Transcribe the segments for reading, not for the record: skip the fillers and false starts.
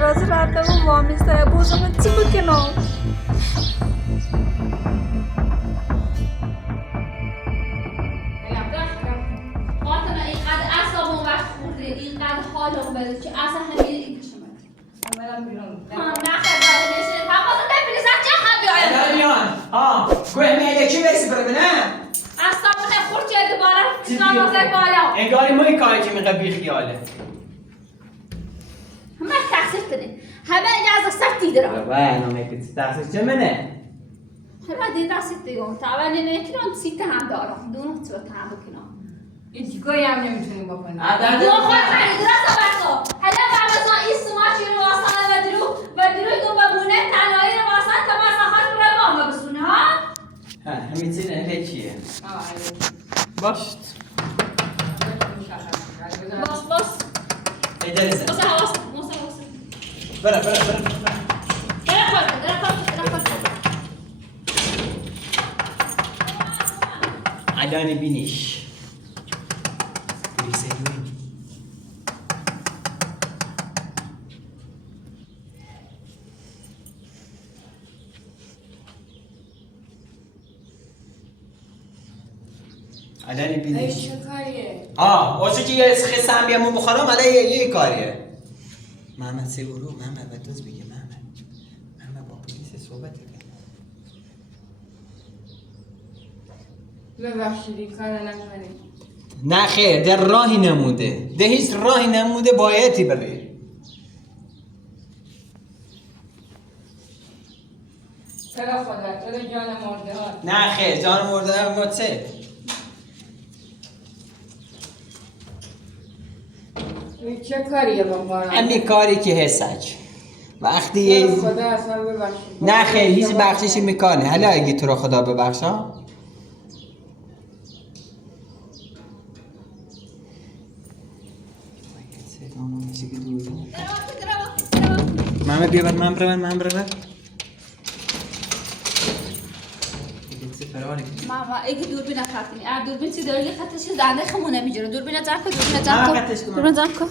راز رفتم و وامیسته بوزم چی بکنم فاطمه اینقدر اعصابم وقت خورده اینقدر حالم بده که اصلا همین این کشمه اومدم بیرون نخیر باید نشید هم بازم نبینی زن چه هم بیاید بیان گوه میگه کی بسی برده نه اعصابم خورد که دوباره نامازه بالا انگاری ما این کاری که میگه بی خیاله همه تقصیر کنه همه اجازه سختی دارم وای نامه که تحصیل چه منه حالا دیده سیت دیگم تا ولی نمیتونم سیت هم دارم دونو تو هم بکنم این چیکاری هم نمیتونیم بکنیم دو خود خرید راست بسو حالا فرمزا این سماچی رو واسه و درو دو ببونه تنهایی رو واسه تا واسه خواست برای ماما بسونه ها همین چیز اهله چیه باشت باس اجازه موسى حواس برا الان بینیش الان بینیش چه کاریه؟ واسه که یه قصه هم بیامون بخورم الان یه کاریه محمد سیورو محمد بدوز بگه محمد با پلیس صحبت کنه ببخشید این کار نکنید نه خیر در راهی نموده ده هیچ راهی نموده بایدی بره چرا خدا چرا جان مرده ها نه خیر جان مرده هم مچه این چه کاریه بکنم؟ همین کاری که هستش وقتی یه خدا اصلا ببخشید نه خیر هیچ بخششی میکنه حالا اگه تو رو خدا ببخشا محمد بیا بر من بر ماما اگه دوربین نخواهیم دوربین چی داری خطش زنده خمونه میجره دوربین زن کن دوربین زن کن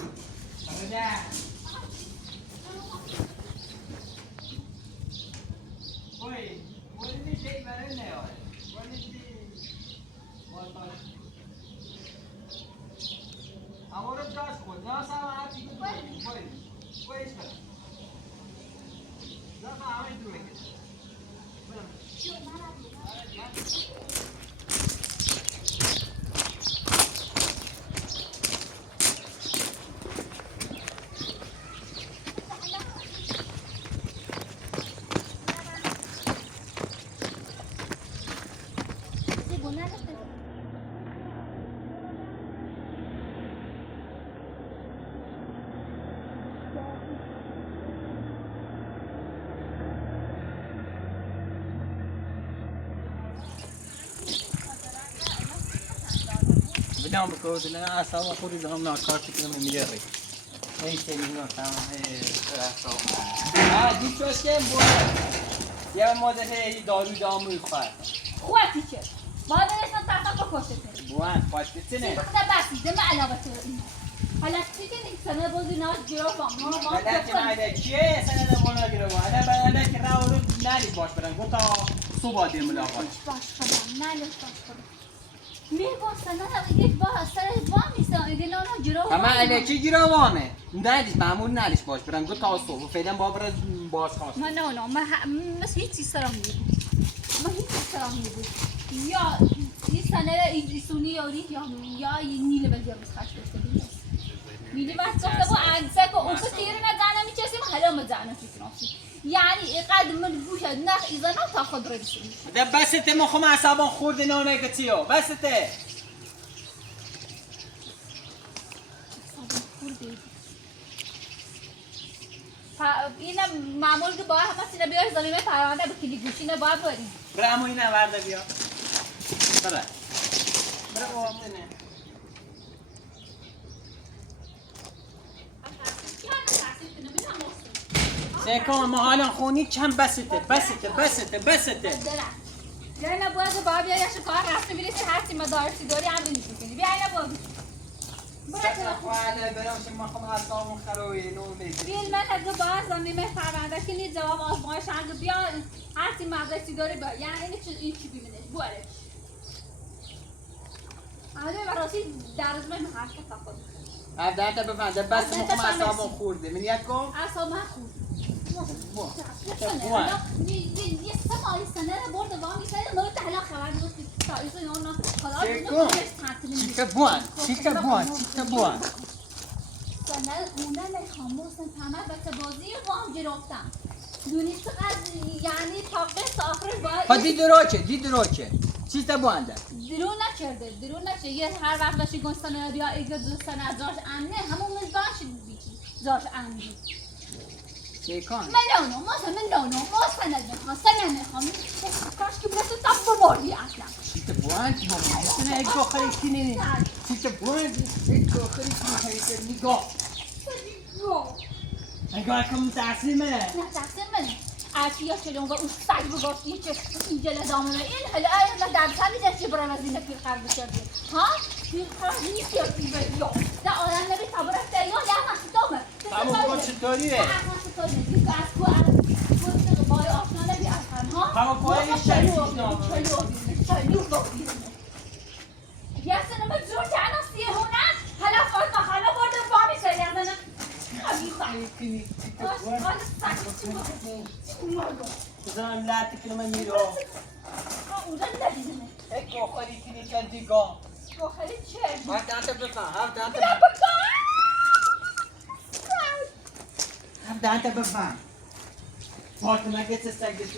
بدم بکوز لنا اصلا خودی دارم ناکارتی کنم میره این سیمینا تمام اصلا دیشوش که بود یه ماده دارو داموی خواهد خواهدی که مادرشان تحتا بکشته بوان خواسته چه نه سیخته بسیده من علاوه تو این حالا چی که نیست سنه بازی ناز جراف هم حالا که ماده کیه سنه بالا گرو حالا که راو رو نرید باش برن گفت تا صبح دیم ملاقات باش خدا نه باش خدا می‌باستن نه یک با سر وام میسن ایده نه جراف اما الکی گیروانه ندیش معمول ندیش باش برن گفت تا صبح فعلا بابر باز خواست من نه مثل هیچ چیز سرم نمی‌بود من هیچ چیز سرم نمی‌بود یا این سنه ایسونی یاری یا نیله بلگیر مسخش داشته میلی بس گفته با انسک و اوکو تیر نزنم میچسیم حالا مزنم چیز یعنی اینقدر من گوشت نخ ایزا تا خود رو بسیم ده بسته ما خم عصبان خورده نانه کتیو بسته اینم معمول که با همه سینه بیار زمینه پرونده به کلی گوشینه باید بریم برامو اینه ورده بیا برای آمدنه سیکان ما حالا خونی کم بسته نه باید بابا بیا یا شکار رسمی میرسی هستی مدارسی داری هم نیست کنی بیا یا بابا سخوانه برام که ما خم اصلامون خروی نو میگی بیل من اگه باز میمه فرمانده که نی جواب آزمایش اگه بیا هرچی مدرسی داری بیا یعنی این چی بیمونه بواره آره براسی در از من حرف تفاوت ابدا تا بفهمه بس ما خم اصلامون خورده من یک کن اصلا من خود بوان یه سمایی سنه برده وامی سنه نوی تحلا خبر دوستی سایزو یانا خلاص چیکه بوان سنه اونه نخامو سن تمام بچه بازی وام گرفتم دونی چقدر یعنی تا قصد آخر باید دید روچه چیز تا بوانده درون نکرده یه هر وقت باشی گنستانه بیا ایگه دوستانه از جاش امنه همون مزدان شد بیچی جاش امنی چیکان من نونو سنه نمیخوام کاش که بسه تا بمردی اصلا چیز تا بوانده بوانده یک داخلی کنی چیز تا بوانده یک داخلی کنی نگاه نگاه کم تحصیل منه نه تقسیم منه ارچی شدم و اون سگ بگفتی که این جل دامنه این حالا اینا در سمی دستی برای از این پیر خرد کردی ها؟ پیر خرد نیستی یا پیر یا نه آدم نبی تبرک دریا نه مخصوصامه همون کن چطوریه؟ نه مخصوصامه دیگه از کو از بای آشنا نبی از ها؟ همون کوه شریف نامه چلو بگیرنه یه سنمه جور که انا سیه هونه حالا فاطمه خاله برده فامی سری از انا خبیخه بزنم لاتی که من میرو اونجا ندیدمه یک گوخوری کنی که دیگه گوخلی چه؟ هفته هفته بفهم فاطمه که چه سگشت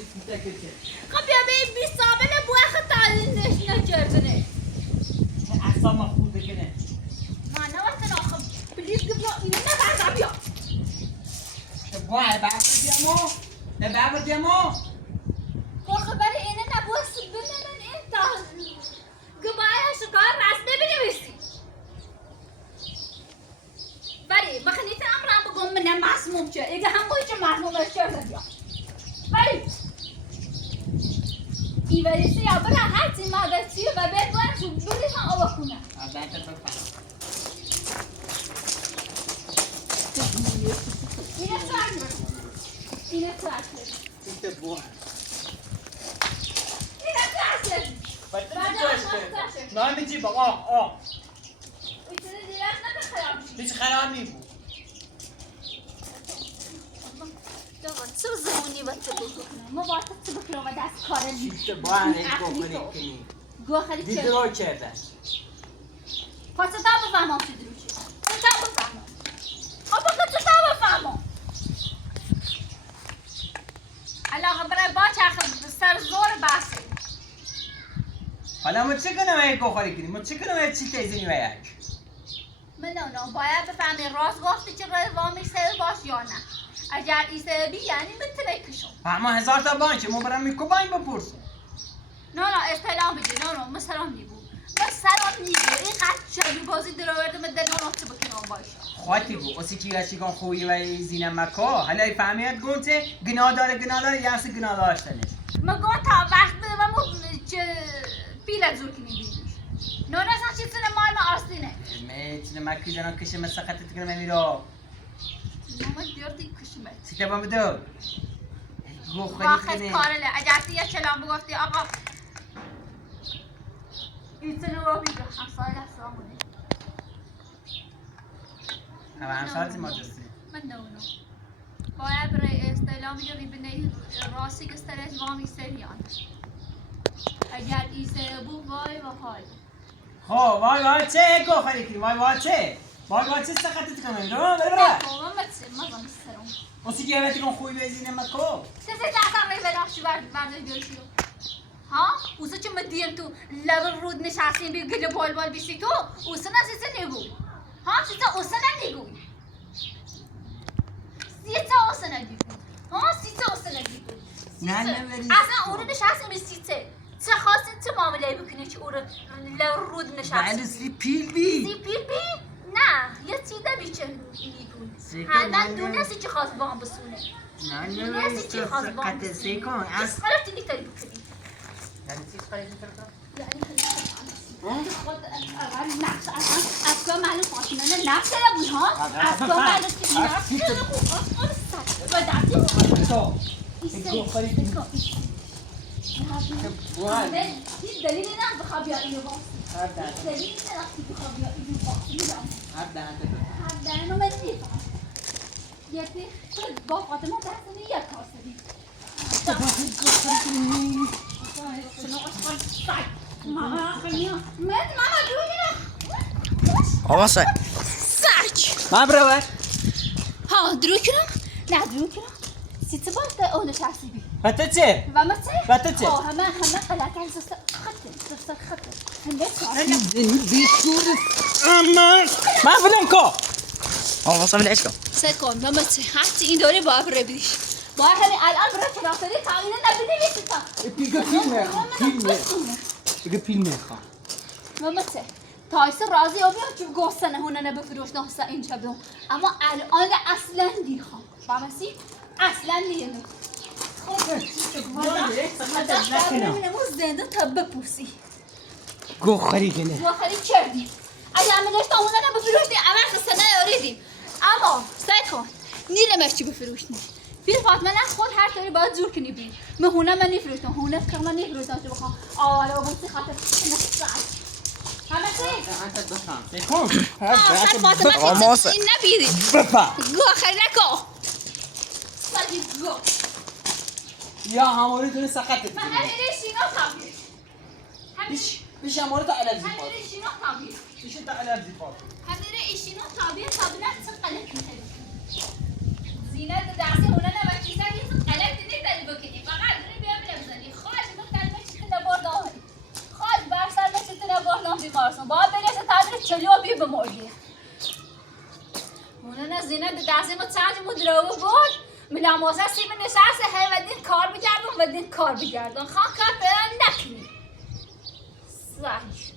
خب بیا به این 20 سابل بوه خطایندش نکردنه اصلا ما خود بکنه ما نوستن آخه پلیز گفت اینو نبردم بیا بوه بابر دیمو خب برای اینه نبوه سبنه من این تا گبایه شکار رسمه بنویسی بری مخنیتن امرم بگم منه مسموم چه اگه هم بایی چه مسمومش کرده بیا بری ایوریسی یا برای هرچی مادر چیه و بید باید تو بری هم آبا کنه اینه تو اکل چیته بوه اینه تو اکل نه میجی با آه ایتونه دیرش نکن خراب میشه هیچ خراب نی بود چه زمانی باید چه بکنم ما باید چه بکنم و دست کاره چیته بوه یک گوخوری کنی گوخری چه؟ دیدرو کرده پس تا بفهمم چه درو چه تا بفهمم خب تا بفهمم علاقه برای با چرخ سر زور بسه حالا ما چه کنم یک گوخوری کنی؟ ما چه کنم یک چی تیزنی و یک؟ من نه باید بفهمی راست گفتی که روی وامی سر باش یا نه اگر ایسه بی یعنی میتونه کشم اما 1000 تا بانچه ما برام میکو باین بپرسم نه استلام بگی نه مثلا نیبو این قد شبی بازی در آورده من دل نانو چه بکنم باشه خواهی بو اسی که یاشیگان خویی و زینه مکا حالا ای فهمیت گونته گناه داره یه هسته گناه داشتنش من گون تا وقت و مو چه پیلت زور کنی بیدیش نه اصلا چی سنه مال ما آستینه میتونه مکی دارم کشه مساقتت کنم میرو ماما دیردی کشمت سیته با بدو گوخوری واخد کنی کارله اگر تو یه چلام بگفتی آقا این سنه رو بیگه همسایه دستامونه اما همسالتی ما جستی من نونو باید برای استعلام بگیری بینه راستی که سرش وامی سریان اگر ایسه بو وای و های خب وای چه گوخوری کنی وای چه ساقتت کنم میرو برو مازم سرم اسی که یه کن خوی به زینه مکا چه دستم ری بداخشی برده بیارشی رو ها؟ اوسا چه مدیم تو لبل رود نشستیم بی گل بال بیشی تو اوسا نسیسه نگو ها؟ سیسا اوسا نگو سیسا اوسا نگو ها؟ سیسا اوسا نگو نه نبری اصلا اونو نشستیم بی سیسه چه خواستید چه معامله بکنی که اونو لبل رود نشستیم بله سی پیل بی سی پیل بی؟ نه یه چیده بیچه میگون همه دونستی چه خواست با هم بسونه نه نبری ساقت سی کن خلاص تینی تاری بکنی یعنی چیز خواهی میتر کن؟ یعنی خلاص خود نقش اصلا معلوم فاطمه نه نقش بود ها اصلا معلوم که نقش بود هیچ دلیلی نه بخواب یا اینو باز دلیلی نه وقتی بخواب یا اینو باز هر دهنو من میفهم یکی با فاطمه دستم یک کاسه دید ماما آقا سگ من برای ها درو کنم نه درو کنم سیت باید اونو شخصی و تو چه؟ و ما چه؟ و تو چه؟ همه قلقه زست خط همه من بلنکو آقا سا بلنکو سکن ما چه هرچی این دوره باید بره بیش باید همین الان بره فرافری تاینه نبیده دیگه فیلم میخوام ما چه تایسر راضی آبیا چون گوستنه هونه نبفروش نحسه این شبدون اما الان اصلا دیخوام فهمسی؟ اصلا دیگه زنده تا بپوسی گو خری کنه گو خری کردیم اگه همه داشت آمونه نبفروشتیم اول خسته نیاریدیم اما سعید خان نیره مشتی بفروشتیم بیر فاطمه نه خود هر طوری باید زور کنی بیر من هونه من نیفروشتم هونه فکر من نیفروشتم چه بخوام آره بوسی خاطر نفسد همه سعید فاطمه که این نبیدی گو خری نکو سعید گو یا هموری دونه سخته من همین شینا تابیر بیش هموری تا علم زیفات همین شینا تابیر بیش تا علم زیفات همین شینا تابیر چه قلق می‌کنی زینت دستی هونه نباشی سعید قلق دیدی بکنی فقط روی بیام بزنی خواهش کلمه چیزی نبردم خواهش برسر چیزی نبردم بیمارستان باید بگیرم تادر چلیو بی بمردی هونه زینت دستی ما چند مدرو بود ملاموزه سیم نشسته هی و دین کار بگردم و دین کار بگردم خواه کار برم نکنی صحیح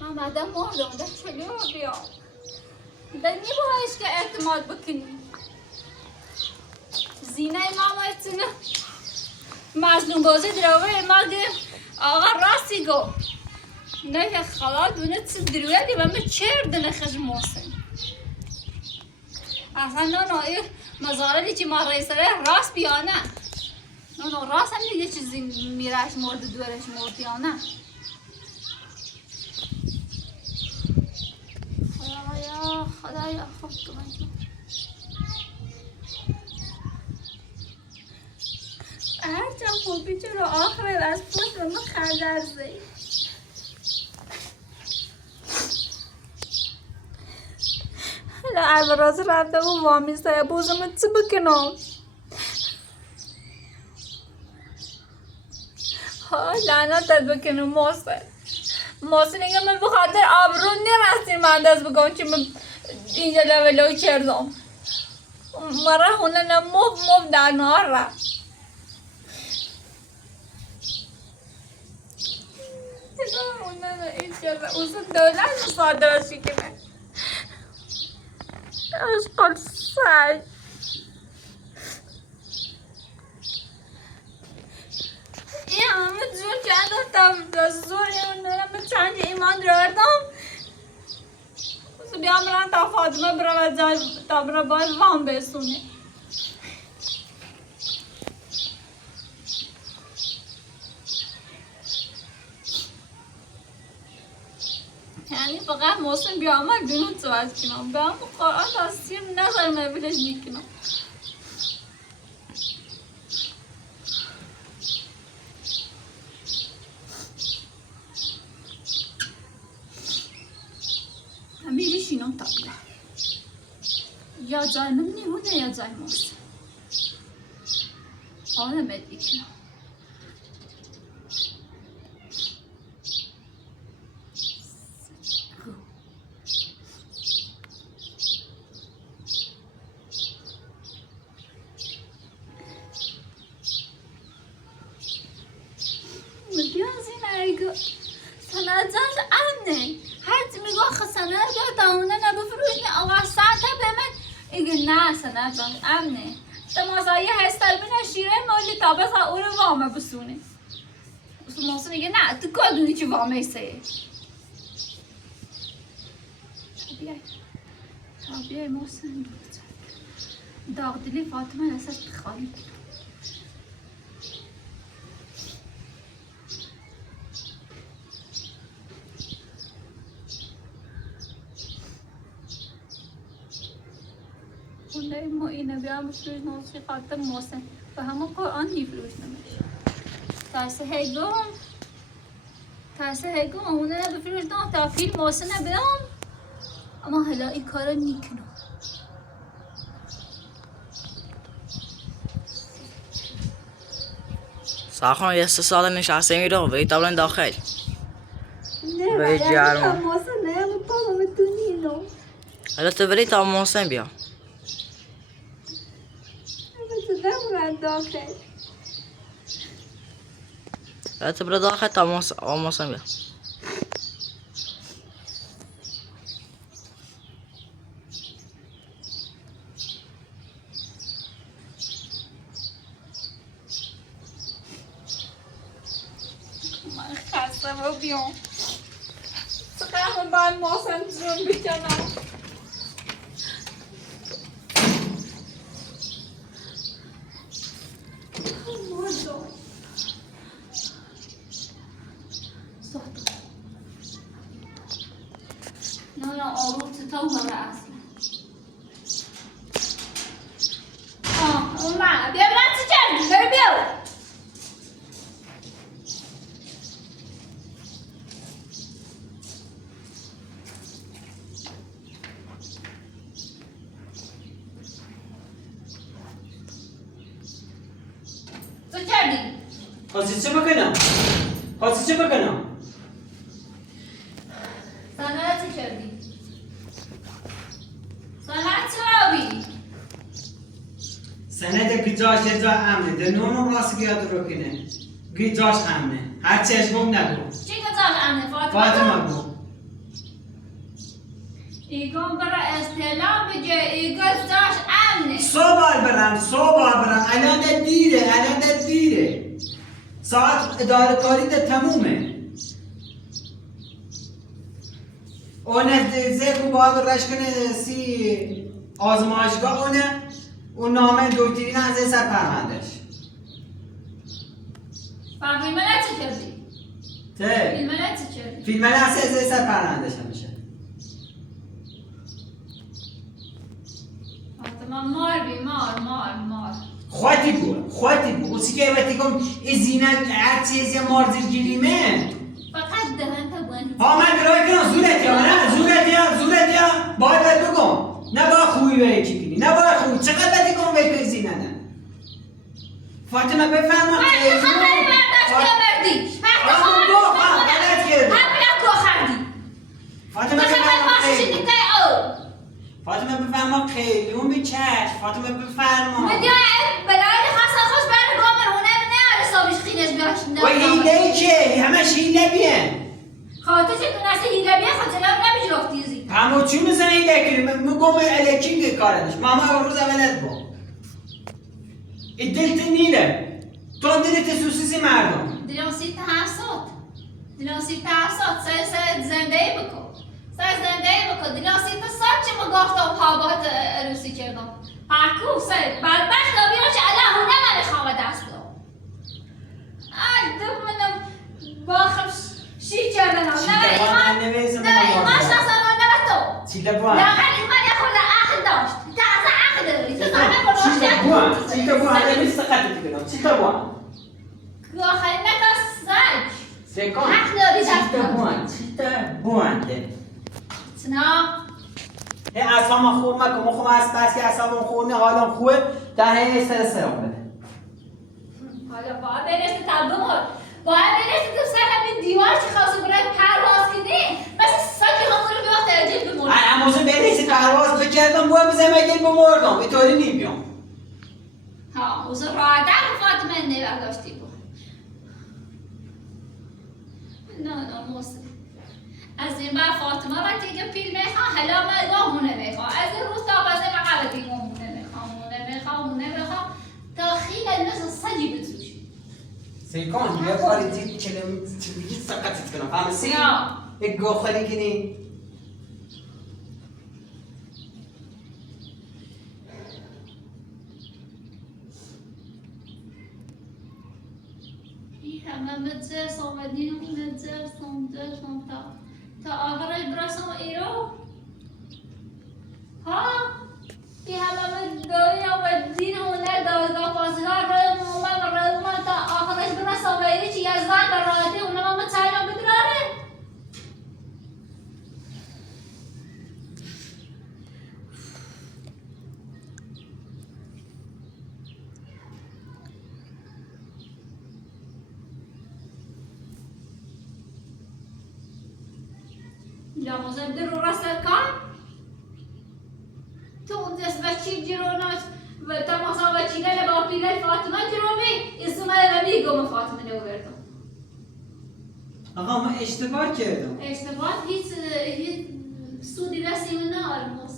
من بعدم مردم ده چلی رو بیام ده نیبایش که اعتماد بکنی زینه ماما اتونه مظلوم بازی دروه ما ده آقا راستی گو نه که خلا دونه چیز دروه دی و من چیر دنه خش موسن اصلا نه این مزاره که ما رئیسره راست بیانه نه راست هم یه چیزی میرش مرد دورش مرد یا نه خدایا خوب تو من هرچند خوبی چرا آخره از پشت به من خنده زی حالا عبراز رفته و وامیسته بوزم چی بکنم ها لعنتت بکنم محسن اینگه من بخاطر آبرو نرسیم من دست بگم که من اینجا لولو کردم مرا هونه نموف در نهار رفت هونه این کرده اوزن دولت صادرشی کنه اشقال سعی این همه جور کردم زور این دارم چند ایمان دردم بیام برم تا فاطمه برم از جای تا برم باید وام بسونه یعنی فقط محسن بیام و گناه توجه کنم بیام قرآن دستیم نظر مبیلش میکنم میری شینم تابله یا جای من نیمونه یا جای محسن آنه مد بیکنم سنجان امنه هرچی میگو خسنه رو داونه نبفروشنی آقا ساعته به من ایگه نه سنجان امنه تماسایی هستر بینه شیره مولی تا بسا او رو وامه بسونه محسن میگه نه تو کار دونی چی وامه سه بیای محسن داغ دلی فاطمه اساس خالی والله ما اینه بیام بفروش نوشی خاطر محسن و همون قرآن نیفروش نمیشه ترسه هگم اونه بفروش نام تا فیلم محسن بیام اما هلا این کار نیکنم ساخن یه 3 سال نشسته میره و برید دولن داخل نه برای جرمان. محسن نه اما پاهم تو نیلو حالا تو برید تا محسن بیا من داخل حالا تو برو داخل تا محسن بیا من خسته و بیام چقدر باید محسن جون بکنم نه آروم تو همه اصلا اومد بیا برات چی کردی برو بیا تو کردی خواستی چه بکنم؟ خواستی چه بکنم؟ سنه چی کردی سنه چی روی سنده که جاش جا امنه ده نونم راست گیاد رو کنه گی جاش امنه هر چیش بم نگو چی گذاشت امنه فاطمه بگو ایگون برا استعلام بجه ایگون داشت امنه صبح برم الان ده دیره ساعت اداره کاری ده تمومه اونه زیگو باید رش کنه سی آزمایشگاه اون نامه دکتری نزده سر پروندهش فیلمه چی کردی ته فیلمه چی کردی فیلم نزده سر پروندهش همیشه فاطمه مار بی مار خواهی بو اسی که باید کن ازینه هر چیزی مارزیر گیریمه فقط دهن تا بند ها من برای کنم زورت یا باید بگم نه باید خوبی به یکی کنی نه باید خوبی چقدر بدی کنم به ازینه نه فاطمه بفرما من خبری برداشت کردی فاطمه بفرما خیلیون به چشم فاطمه بفرما و هیله که همش هیله بیه همه چون میزنه هیله کنی مگم الکی که کارنش ماما روز اولت با دلت نیله تو دلت سوسیسی مردم چیتا بوان چیتا بوان هنه میسته قطعی کنم چیتا بوان سکان چیتا بوان ده اصلا خور مکن مخوام از بس که اصلا خور نه حالا خوبه در هی سر بده حالا باید برسه تبدیل باید برسه تو سر همین دیوار که خواسته برای پرواز کنی مثل ساکی همون رو بیوقت عجیب بمونه اما موزه برسه پرواز بکردم باید بزنم اگه بمردم اینطوری نیمیام ها اوزا رادر فاطمه نبرداشتی بود نه موسه از این بعد فاطمه وقتی که پیل میخواه حالا من مونه میخواه از این روز تا بازه مقابل دیگه مونه میخواه تا خیلی مثل سجی بتوشی سیکان یه باری دید چلیگی سقطت کنم فهمسی؟ نه. یک گو خالی کنی این همه مدرس آمدین و مدرس تا آخرش برسم ایران ها این همه دوی آمدین و نه دادگاه پاسدار رای ما تا آخرش برسم ایران چی یزدان براته و نمام تایلم بدراره لاموزم درو راسل کن تو دست بچی جرونات و تماسا بچی لاله با پیله فاطمه جرومی اسمه رمی گم فاطمه نوردم آقا من اشتباه کردم اشتباه هیچ سودی رسی من آلموس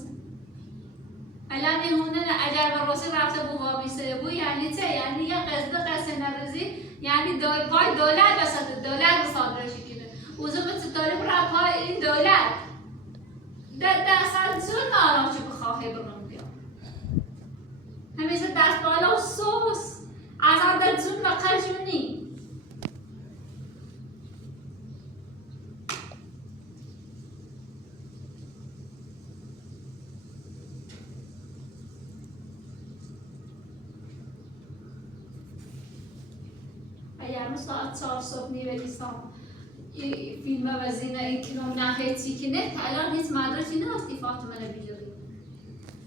الان هونه اگر به راسل رفته بو وابیسه بو یعنی چه یعنی یا قصد نرزی یعنی پای دولت بساته دولت بسادرشی کنه وزمت ستاره برای پای این دولت دست زون نارم چه بخواهی برم بیام همیشه دست بالا و سوس از آن در زون مقرجونی اگر ساعت 4 صبح نویسم فیلم وزینه کنم نه چی کنه الان هیچ مدرسی نهستی فاطمه رو بیاری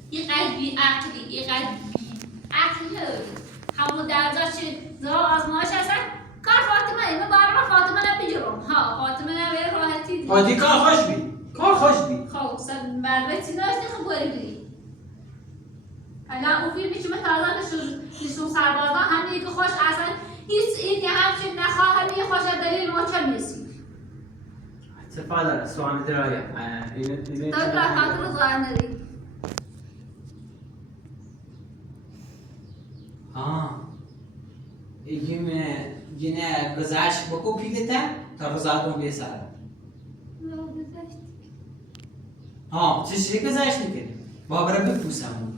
این قد بی عقلی این قد بی عقلی همون درجه چه زا آزمایش هستن کار فاطمه اینو بارم فاطمه رو بیارم ها فاطمه رو به راحتی هادی کار خوش بی کار خوش بی خب سن مدرسی نهستی خب باری بری الان اون فیلمی که من تازه نشون سربازان همه که خوش اصلا هیچ این که همچین نخواه همه خوش دلیل ما چه میسی تفضل سوال درايه تو برای رو ظاهر نداری یه گذشت بکو پیلته تا روزاتون بیساره چه گذشت میکنی؟ بابره بپوسم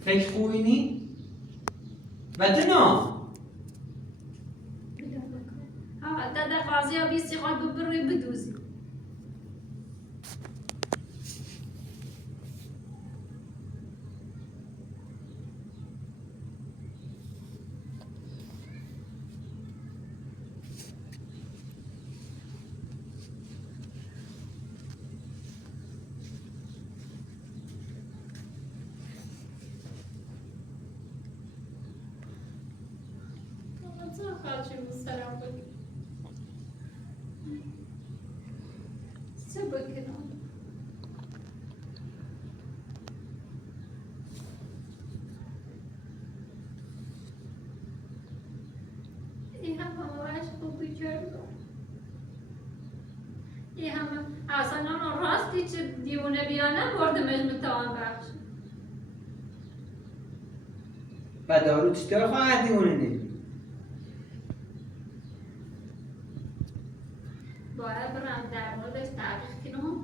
فکر خوبی نی؟ بده نه در قاضی ها بیستی خواهد ببروی بدوزی خواهد شد سلام بگی چه بکنم این همه باش خوبی کردم این همه اصلا راستی چه دیونه بیانه بردمش متوان بخش و دارو چطور خواهد دیونه نی؟ باید برم در موردش تحقیق کنم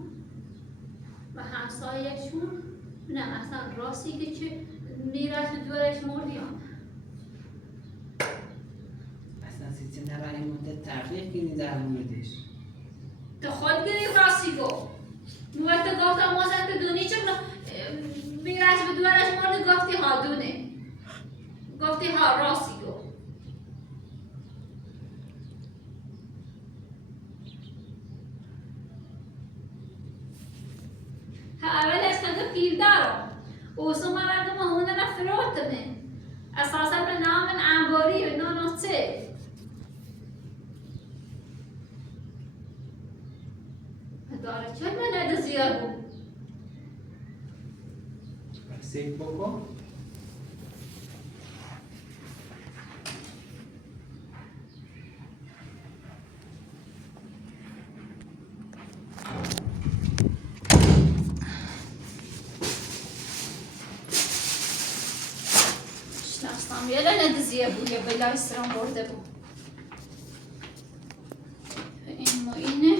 و همسایه‌شون نه اصلا راستی که چه میراث دورش مردیان اصلا سیچه نبری مدت تحقیق کنی در موردش تو خود گریب راستی گفت موقت گفتم مازن تو دونی چه میراث به دورش مرد گفتی ها دونه گفتی ها راستی گفت اول اسمه پیل دارم اوسو مرد ما هونه نفروتمه اساسا به نام انباری و نانوچه داره چه منده زیاد بود سیک بکن شناستم هم یه ندزیه بود یه بلای سرم برده بود این ما اینه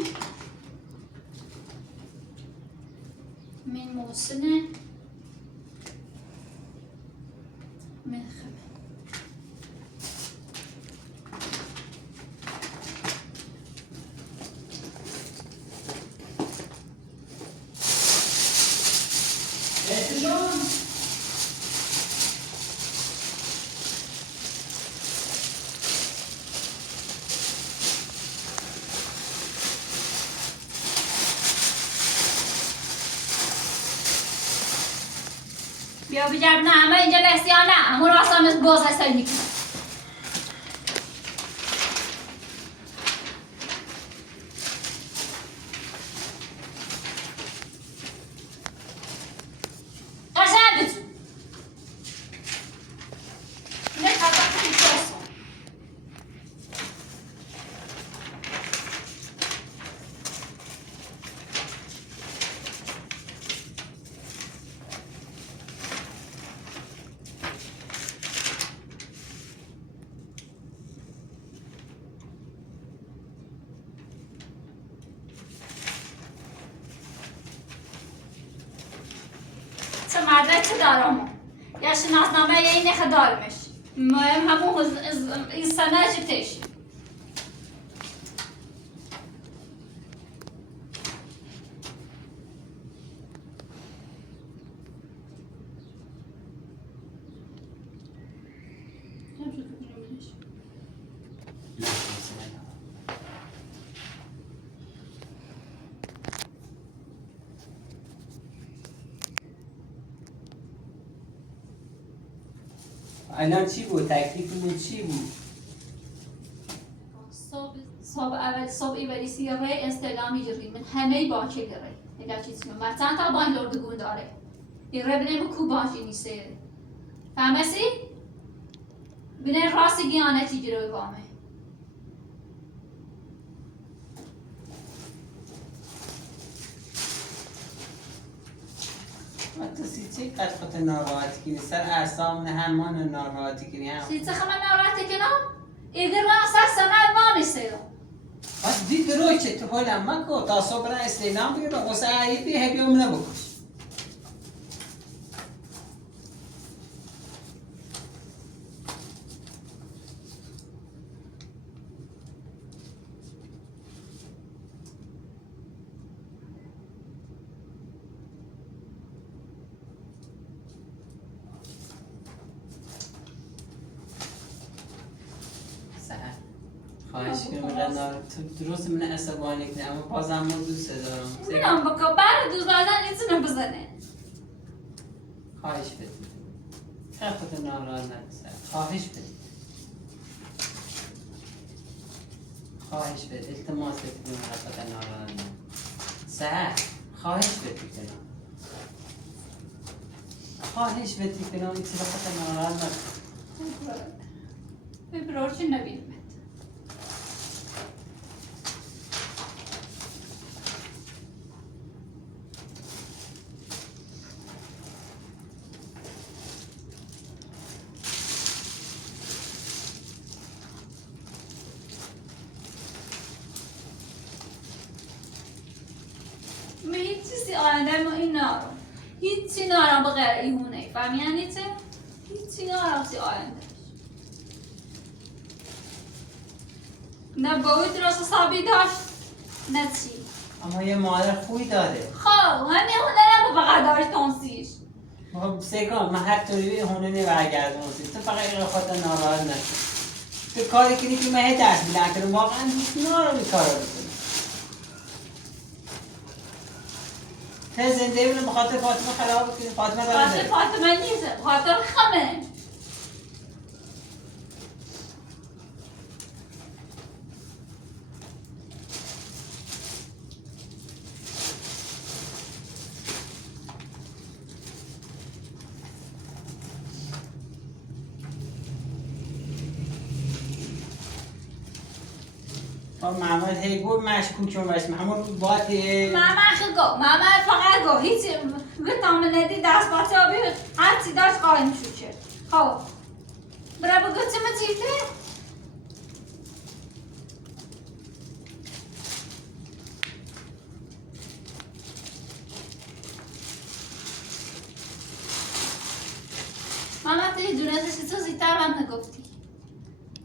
من موسنه من خبه احتجام بیا بجرب نه همه اینجا بحثی ها نه همون راست هم مثل باز هستایی میکنه قشنگ بتون نه خطا کنید برسون چه مدرک دارم یا شناسنامه یا این خدارمش مهم همون این سنه جتش الان چی بود؟ تکلیفمون چی بود؟ صبح ایوری سیاره استعلامی جریم من همه باشه گره نگاه چیزی من چند تا باین لردگون داره این ره بینه کو باشی نیسته فهمسی؟ بینه راستی گیانتی جروی وامه تو چه قد خود ناراحتی کنی؟ سر اعصابمون همان ناراحتی کنی هم چه خمه ناراحتی کنم؟ ایگر راست سنه ما نیسته بس دید روی چه تو حالم مکو تا صبح را استعلام بگیر و غصه عیبی هبیوم نبکش خواهش کنم تو درست من عصبانی کنی اما بازم من دوست دارم میرم بکا بر دوست دارن نیتونم بزنه خواهش بدید خیلی خود ناراحت نکسر خواهش بدید خواهش بدید التماس بدید من خود ناراحت نکسر سهر خواهش بدید خواهش بدید کنم این چیزا خود ناراحت نکسر ببرار چه نبینم من هیچ چیزی آینده ما این نارم هیچی نارم بغیر ایهونه فهمی یعنی چه؟ هیچی نارم سی آینده نه باید درست حسابی داشت نه چی اما یه مادر خوبی داره خب همین هنرم فقط داشت تونسیش خب سیکان من هر طوری به هونه نبرگردم تو فقط این خود ناراحت نکن تو کاری کنی که من دست بیلن کنم واقعا دوست نارم این کار رو بکنم تو زنده بودم بخاطر فاطمه خراب کنی فاطمه دارم خاطر فاطمه نیست خاطر خمه محمد هی گفت مشکوکم باشم همون باته ماما فقط گو هیچی بتام ندی دست باته آبی هر چی داشت قایم شد شد خب برا بگو چه مچیته؟ ماما تی دونه چیزی زیتر من نگفتی.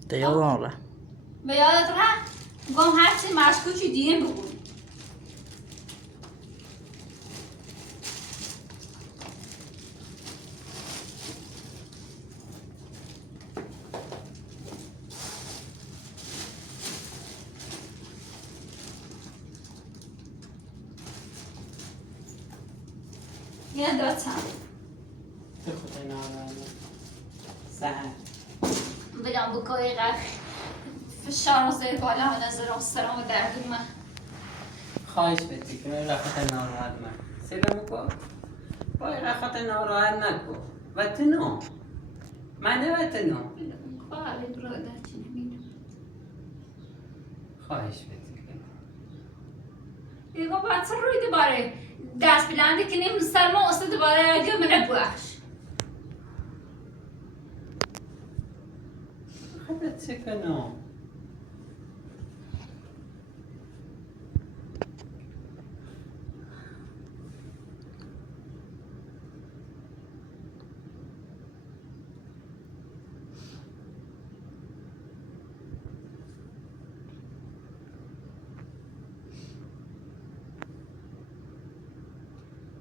Det gör det. به یادت رفت؟ گم هر چی مشکوکی دیگه بگو. یه داتم به خدا ناراحت سهر بدم بکای غرق فشار و زیر بالا و نظر سرم و درد من خواهش بتی که من رخت ناراحت من سلام کو بای رخت ناراحت نکو وطنو من وطنو خواهی برادر چی نمیدونم خواهش بتی دیگه باید سر روی دوباره دست بلنده که نیم سر ما اصلا دوباره اگه منه بخش خودت چه کنم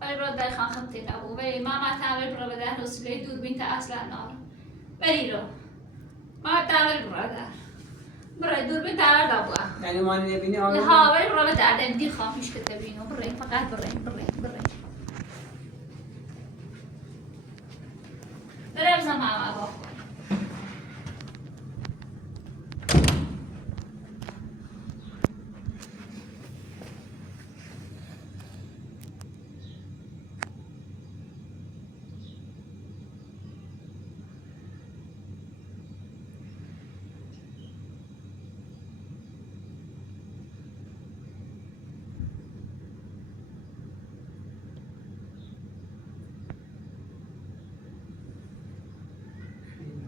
ولی برادر خان خمتی نبود ولی ما تعمل برادر رسوله دوربین تا اصلا نار ولی رو ما تعمل برای دوربین تعمل نبود یعنی ما نبینی آقا ها ولی برادر دمدی خواهیش که تبینو برای فقط برای برای بزن ماما با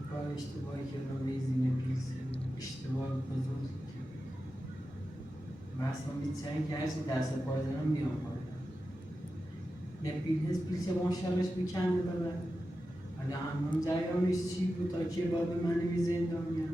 کار اشتباهی کردم به زینه پیس اشتباه بزرگ بس من بیچاره که هرچی دست پای دارم بیام پایدم یه پیلچه ماشالش بکنده ببر حالا همون جریانش چی بود تا که باب من بی زندانیم